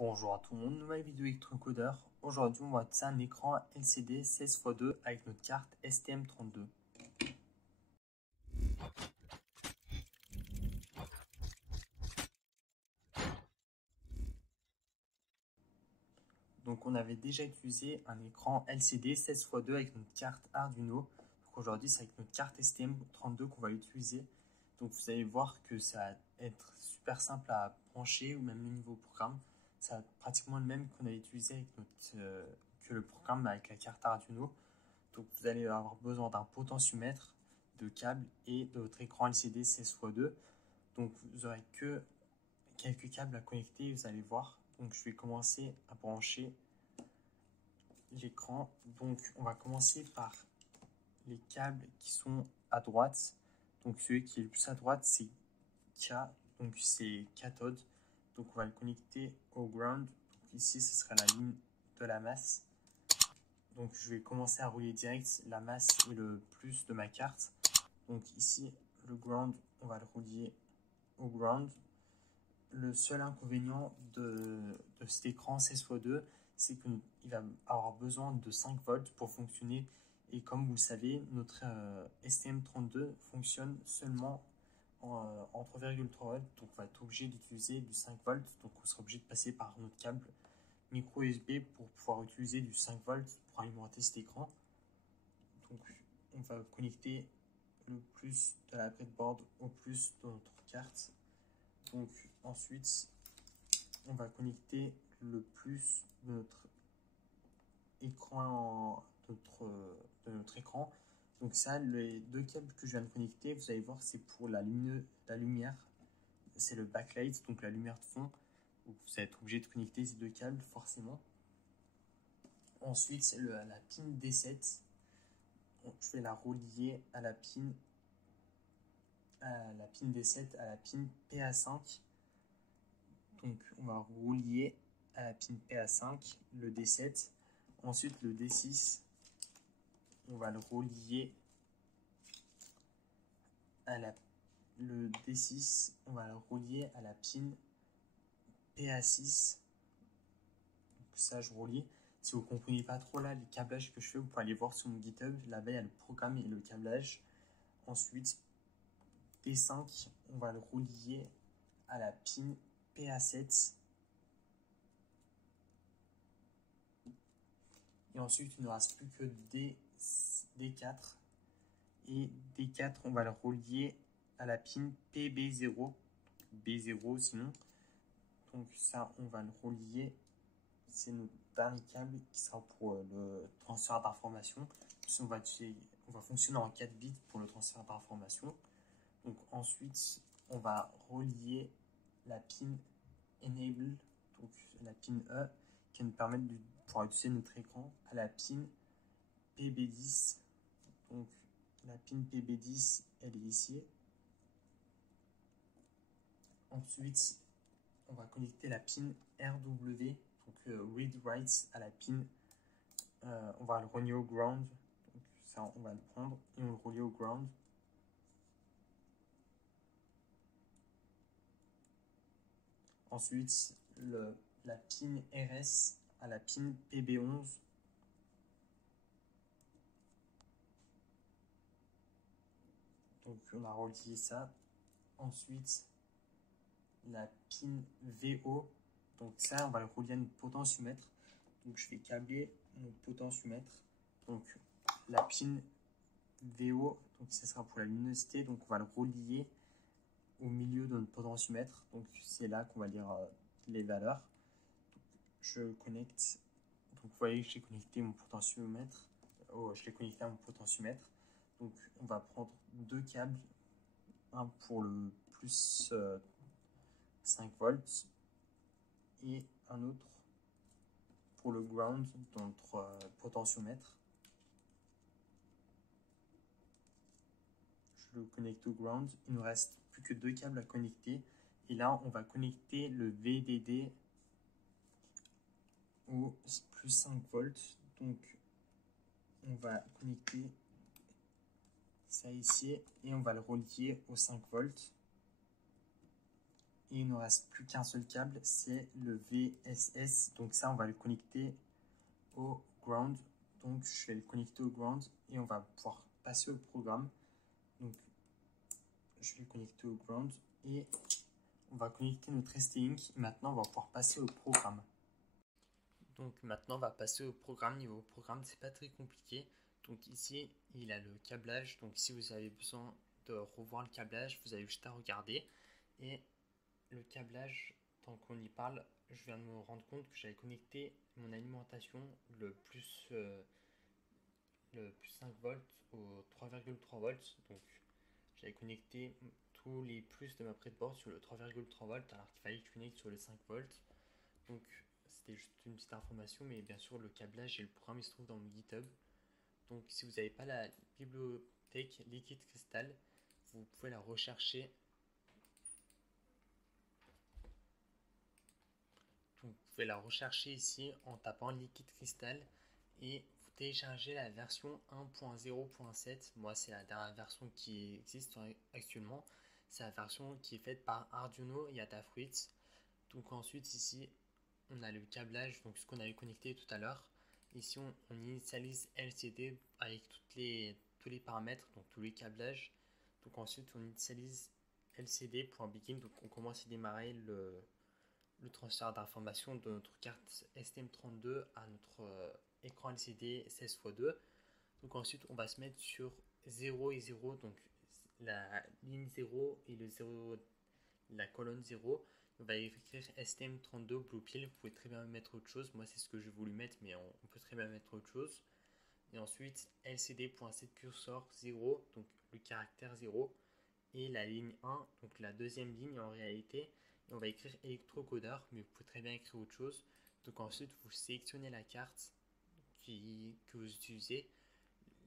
Bonjour à tout le monde, nouvelle vidéo électrocodeur. Aujourd'hui, on va utiliser un écran LCD 16x2 avec notre carte STM32. Donc, on avait déjà utilisé un écran LCD 16x2 avec notre carte Arduino. Donc, aujourd'hui, c'est avec notre carte STM32 qu'on va l'utiliser. Donc, vous allez voir que ça va être super simple à brancher ou même le niveau programme. Ça va être pratiquement le même qu'on a utilisé avec que le programme avec la carte Arduino. Donc vous allez avoir besoin d'un potentiomètre, de câbles et de votre écran LCD 16x2. Donc vous n'aurez que quelques câbles à connecter, vous allez voir. Donc je vais commencer à brancher l'écran. Donc on va commencer par les câbles qui sont à droite. Donc celui qui est le plus à droite c'est K, donc c'est cathode. Donc on va le connecter au ground. Donc ici ce sera la ligne de la masse. Donc je vais commencer à rouler direct la masse et le plus de ma carte. Donc ici, le ground, on va le relier au ground. Le seul inconvénient de cet écran 16x2, c'est qu'il va avoir besoin de 5 volts pour fonctionner. Et comme vous le savez, notre STM32 fonctionne seulement en 3,3 volts. Donc on va être obligé d'utiliser du 5 volts. Donc on sera obligé de passer par notre câble micro USB pour pouvoir utiliser du 5 volts pour alimenter cet écran. Donc on va connecter le plus de la breadboard au plus de notre carte. Donc ensuite on va connecter le plus de notre écran de notre écran. Donc ça, les deux câbles que je viens de connecter, vous allez voir, c'est pour la lumière, c'est le backlight, donc la lumière de fond. Donc vous allez être obligé de connecter ces deux câbles forcément. Ensuite, c'est la pin D7. Je vais la relier à la pin D7 à la pin PA5. Donc on va relier à la pin PA5 le D7. Ensuite le D6, on va le relier à le D6, on va le relier à la pin PA6. Donc ça je relie. Si vous ne comprenez pas trop là les câblages que je fais, vous pouvez aller voir sur mon GitHub. Là-bas il y a le programme et le câblage. Ensuite D5, on va le relier à la pin PA7. Et ensuite, il ne reste plus que D4. Et D4, on va le relier à la pin PB0. B0 sinon. Donc ça, on va le relier. C'est notre dernier câble qui sera pour le transfert d'informations. On va fonctionner en 4 bits pour le transfert d'informations. Donc ensuite, on va relier la pin Enable, donc la pin E, qui va nous permettre de pouvoir utiliser notre écran, à la pin PB10. Donc la pin PB10, elle est ici. Ensuite, on va connecter la pin RW, donc read-write à la pin. On va le relier au ground. Donc ça, on va le prendre et on le relie au ground. Ensuite, la pin RS à la pin PB11. Donc on a relié ça. Ensuite, la pin VO. Donc ça, on va le relier à notre potentiomètre. Donc je vais câbler mon potentiomètre. Donc la pin VO, donc ça sera pour la luminosité. Donc on va le relier au milieu de notre potentiomètre. Donc c'est là qu'on va lire les valeurs. Donc, je connecte. Donc vous voyez que j'ai connecté mon potentiomètre. Je l'ai connecté à mon potentiomètre. Donc on va prendre deux câbles. Un pour le plus 5 volts et un autre pour le ground dans notre potentiomètre. Je le connecte au ground. Il ne reste plus que deux câbles à connecter. Et là, on va connecter le VDD au plus 5 volts. Donc, on va connecter ça ici et on va le relier au 5 volts. il ne reste plus qu'un seul câble, c'est le VSS. Donc ça, on va le connecter au ground. Donc je vais le connecter au ground et on va pouvoir passer au programme. Donc je vais le connecter au ground et on va connecter notre ST-Link. Maintenant, on va pouvoir passer au programme. Donc maintenant, on va passer au programme. Niveau programme, c'est pas très compliqué. Donc ici, il a le câblage. Donc si vous avez besoin de revoir le câblage, vous avez juste à regarder. Et le câblage, tant qu'on y parle, je viens de me rendre compte que j'avais connecté mon alimentation le plus 5 volts au 3,3 volts. Donc j'avais connecté tous les plus de ma breadboard sur le 3,3 volts alors qu'il fallait que je connecte sur le 5 volts. Donc c'était juste une petite information, mais bien sûr le câblage et le programme il se trouve dans mon GitHub. Donc si vous n'avez pas la bibliothèque Liquid Crystal, vous pouvez la rechercher. Donc, vous pouvez la rechercher ici en tapant Liquid Crystal et vous téléchargez la version 1.0.7. Moi c'est la dernière version qui existe actuellement. C'est la version qui est faite par Arduino et Adafruit. Donc ensuite ici on a le câblage, donc ce qu'on avait connecté tout à l'heure. Ici on initialise LCD avec tous les paramètres, donc tous les câblages. Donc ensuite on initialise LCD.begin, donc on commence à démarrer le transfert d'informations de notre carte STM32 à notre écran LCD 16x2. Donc ensuite on va se mettre sur 0 et 0, donc la ligne 0 et le 0, la colonne 0. On va écrire STM32 Blue Pill. Vous pouvez très bien mettre autre chose. Moi, c'est ce que j'ai voulu mettre, mais on peut très bien mettre autre chose. Et ensuite, LCD.setCursor 0, donc le caractère 0. Et la ligne 1, donc la deuxième ligne en réalité. Et on va écrire électrocodeur, mais vous pouvez très bien écrire autre chose. Donc ensuite, vous sélectionnez la carte que vous utilisez,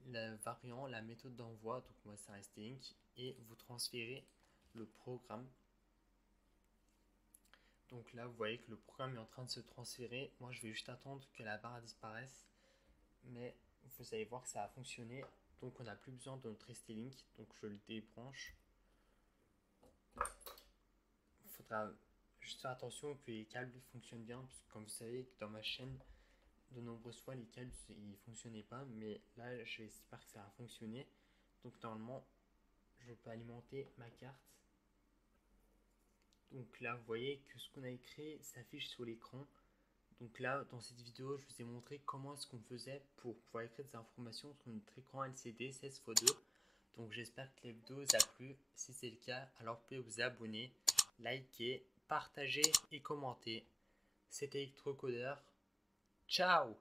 la variant, la méthode d'envoi, donc moi c'est un ST-Link, et vous transférez le programme. Donc là, vous voyez que le programme est en train de se transférer. Moi, je vais juste attendre que la barre disparaisse. Mais vous allez voir que ça a fonctionné. Donc, on n'a plus besoin de notre ST-Link. Donc, je le débranche. Il faudra juste faire attention que les câbles fonctionnent bien. Parce que comme vous savez, dans ma chaîne, de nombreuses fois, les câbles ne fonctionnaient pas. Mais là, j'espère que ça a fonctionné. Donc, normalement, je peux alimenter ma carte. Donc là, vous voyez que ce qu'on a écrit s'affiche sur l'écran. Donc là, dans cette vidéo, je vous ai montré comment est-ce qu'on faisait pour pouvoir écrire des informations sur notre écran LCD 16x2. Donc j'espère que la vidéo vous a plu. Si c'est le cas, alors vous pouvez vous abonner, liker, partager et commenter. C'était Electrocodeur. Ciao!